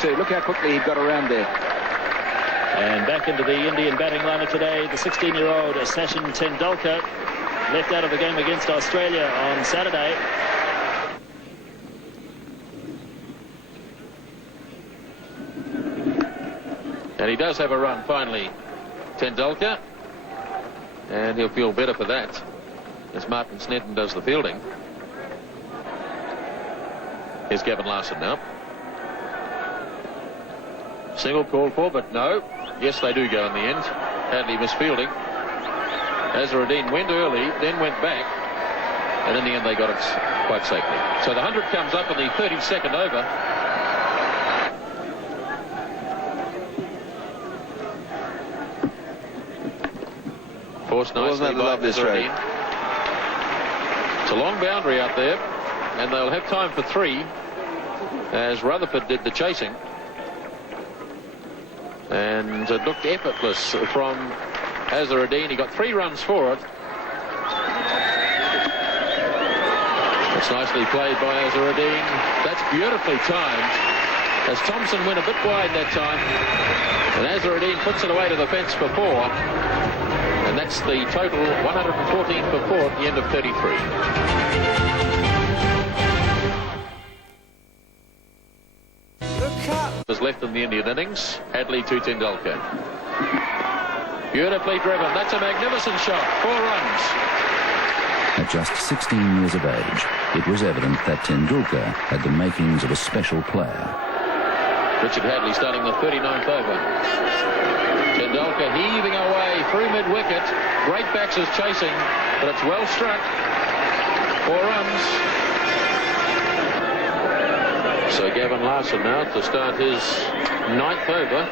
too. Look how quickly he got around there. And back into the Indian batting lineup today, the 16-year-old Sachin Tendulkar, left out of the game against Australia on Saturday. And he does have a run finally, Tendulkar, and he'll feel better for that as Martin Snedden does the fielding. Here's Gavin Larson now. Single called for, but no. Yes, they do go in the end. Hadley misfielding. Azharuddin went early, then went back, and in the end they got it quite safely. So the 100 comes up in the 32nd over. Forced nicely by Azharuddin. It's a long boundary out there, and they'll have time for 3 as Rutherford did the chasing. And it looked effortless from Azharuddin. He got 3 runs for it. It's nicely played by Azharuddin. That's beautifully timed as Thompson went a bit wide that time. And Azharuddin puts it away to the fence for 4. And that's the total, 114 for 4 at the end of 33. Is left in the Indian innings. Hadley to Tendulkar. Beautifully driven. That's a magnificent shot. 4 runs. At just 16 years of age, it was evident that Tendulkar had the makings of a special player. Richard Hadley starting the 39th over. Tendulkar heaving away through mid-wicket. Great backs is chasing, but it's well struck. 4 runs. So Gavin Larson now to start his 9th over.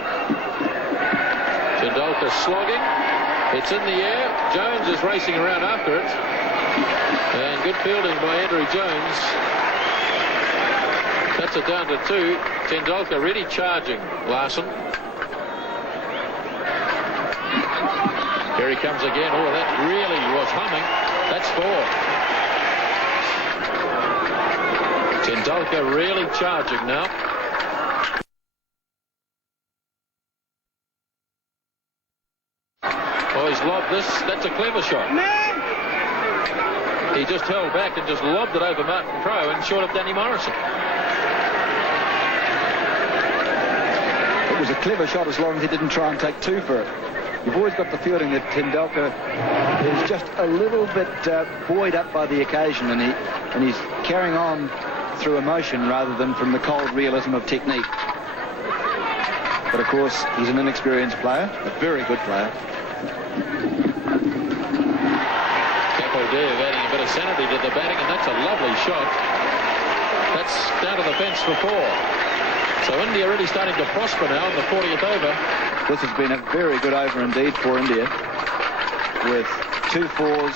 Tendulkar slogging. It's in the air. Jones is racing around after it. And good fielding by Andrew Jones. Cuts it down to 2. Tendulkar really charging Larson. Here he comes again. Oh, that really was humming. That's 4. Tendulkar really charging now. Oh, he's lobbed this. That's a clever shot. He just held back and just lobbed it over Martin Crowe and short of Danny Morrison. It was a clever shot as long as he didn't try and take 2 for it. You've always got the feeling that Tendulkar is just a little bit buoyed up by the occasion, and he's carrying on through emotion rather than from the cold realism of technique. But of course, he's an inexperienced player, a very good player. Kapildev adding a bit of sanity to the batting, and that's a lovely shot. That's down to the fence for 4. So India really starting to prosper now in the 40th over. This has been a very good over indeed for India, with 2 fours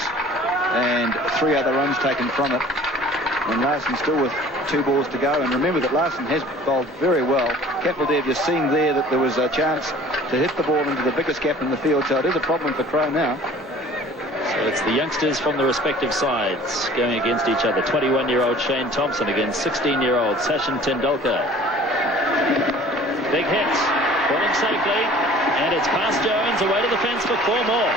and 3 other runs taken from it. And Larson still with 2 balls to go. And remember that Larson has bowled very well. Kapildev, you're seeing there that there was a chance to hit the ball into the biggest gap in the field. So it is a problem for Crowe now. So it's the youngsters from the respective sides going against each other. 21-year-old Shane Thompson against 16-year-old Sachin Tendulkar. Big hit. Falling safely. And it's past Jones, away to the fence for 4 more.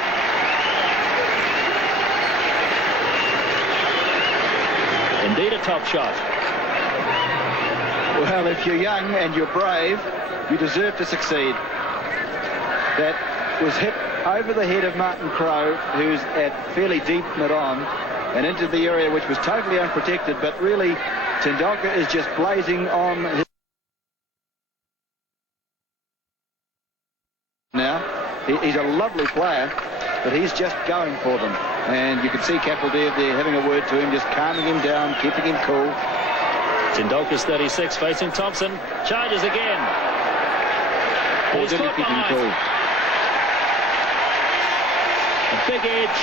Indeed a top shot. Well, if you're young and you're brave, you deserve to succeed. That was hit over the head of Martin Crowe, who's at fairly deep mid-on, and into the area which was totally unprotected, but really Tendulkar is just blazing on his... Now, he's a lovely player, but he's just going for them. And you can see Kapildev there having a word to him, just calming him down, keeping him cool. Tendulkar's 36, facing Thompson. Charges again. Or did he keep him cool? A big edge.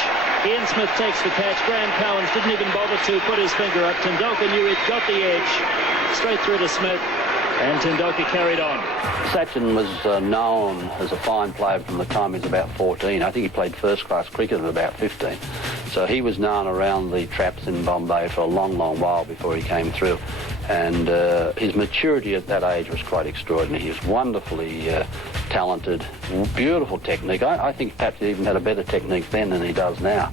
Ian Smith takes the catch. Graham Cowans didn't even bother to put his finger up. Tendulkar knew he'd got the edge. Straight through to Smith. And Tendulkar carried on. Sachin was known as a fine player from the time he was about 14. I think he played first-class cricket at about 15. So he was known around the traps in Bombay for a long, long while before he came through. And his maturity at that age was quite extraordinary. He was wonderfully talented, beautiful technique. I think perhaps he even had a better technique then than he does now.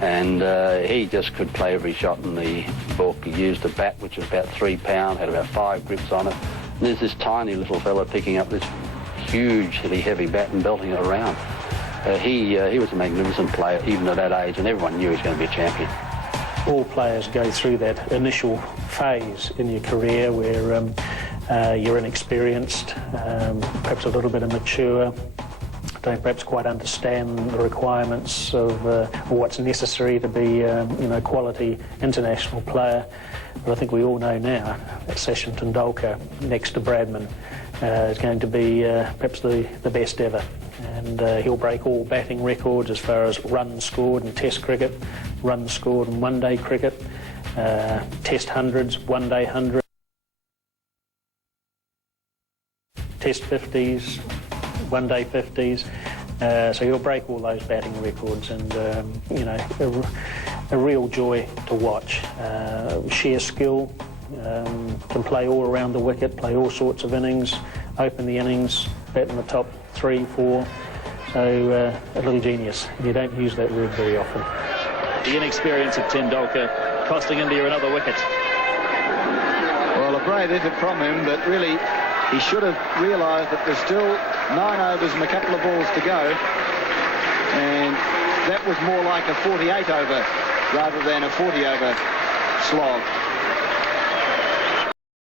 And he just could play every shot in the book. He used a bat which was about 3 pound, had about 5 grips on it. And there's this tiny little fella picking up this hugely heavy bat and belting it around. He was a magnificent player even at that age, and everyone knew he was going to be a champion. All players go through that initial phase in your career where you're inexperienced, perhaps a little bit immature, don't perhaps quite understand the requirements of what's necessary to be a quality international player. But I think we all know now that Sachin Tendulkar, next to Bradman, is going to be perhaps the best ever. And he'll break all batting records as far as runs scored in Test cricket, runs scored in one-day cricket, Test hundreds, one-day hundreds, Test 50s, one-day 50s. So he'll break all those batting records, and a real joy to watch. Sheer skill, can play all around the wicket, play all sorts of innings, open the innings, bat in the top 3, 4. So a little genius. You don't use that word very often. The inexperience of Tendulkar costing India another wicket. Well, a brave effort from him, but really he should have realised that there's still 9 overs and a couple of balls to go, and that was more like a 48 over rather than a 40 over slog.